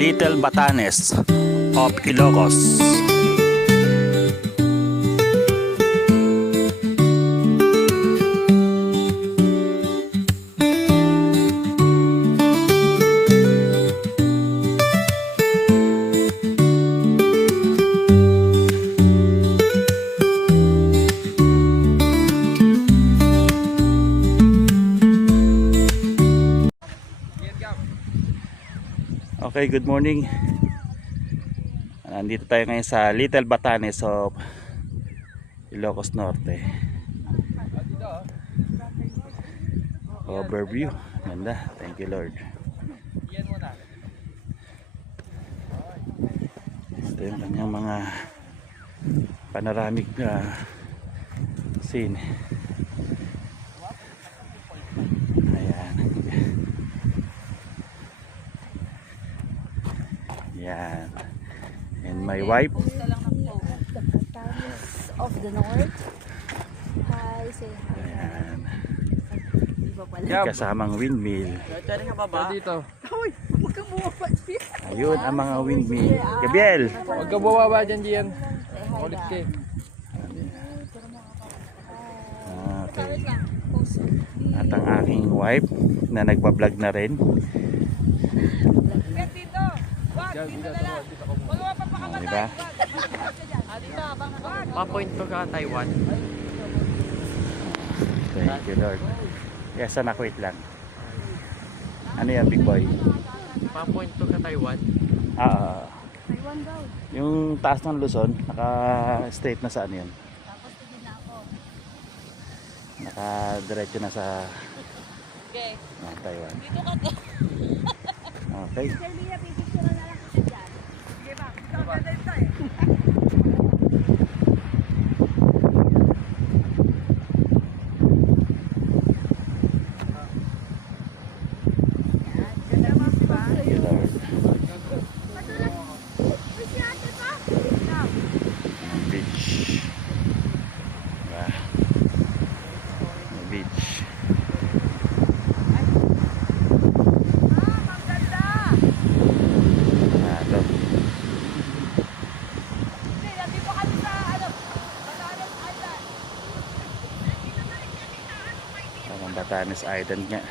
Little Batanes of Ilocos. Okay, good morning. Nandito tayo ngayon sa Little Batanes of Ilocos Norte. Overview. Ganda. Thank you, Lord. Ito yung kanyang mga panoramic scene. Ayan. Yan. And my wife. Of the North. Hi, say hi. Ayan. Iba pala. May kasamang windmill. Dito. Uy, huwag kang bumaba dyan. Ayun ang mga windmill. Gabriel! Huwag ka bumaba dyan, Gian. Ulit ka. Okay. At ang aking wife na nagpa-vlog na rin. Diba? Pa-point to ka, Taiwan. Thank you, Lord. Yes, anak, wait lang. Ano yan, big boy? Pa-point to ka, Taiwan. Taiwan daw. Yung taas ng Luzon, naka-straight na saan yun? Tapos tigil na ako. Naka-diretso na sa Okay. Taiwan. Dito ka. Okay. Sir Lia, pipicture na lang kasi dyan. Sige ba? Ito ang ganda ito eh. Thank you, Lord. Ang beach. Diba? Ang beach. Ito. Ang Batanes Island nga.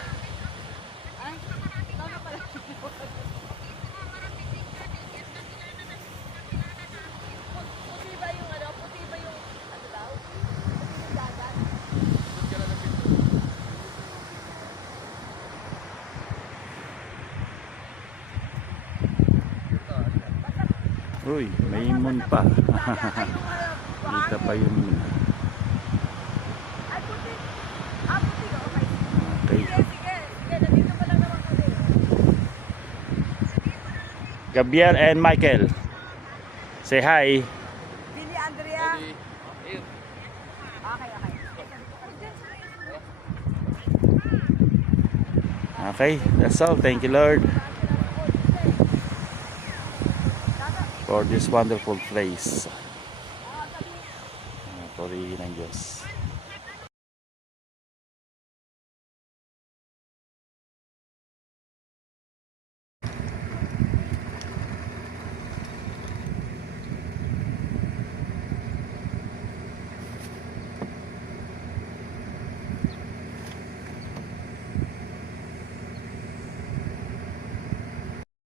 Uy, may moon pa. Dito pa yung moon. Okay. Gabriel and Michael. Say hi. Billy, Andrea. Okay, that's all. Thank you, Lord, for this wonderful place. Purihin ng Diyos.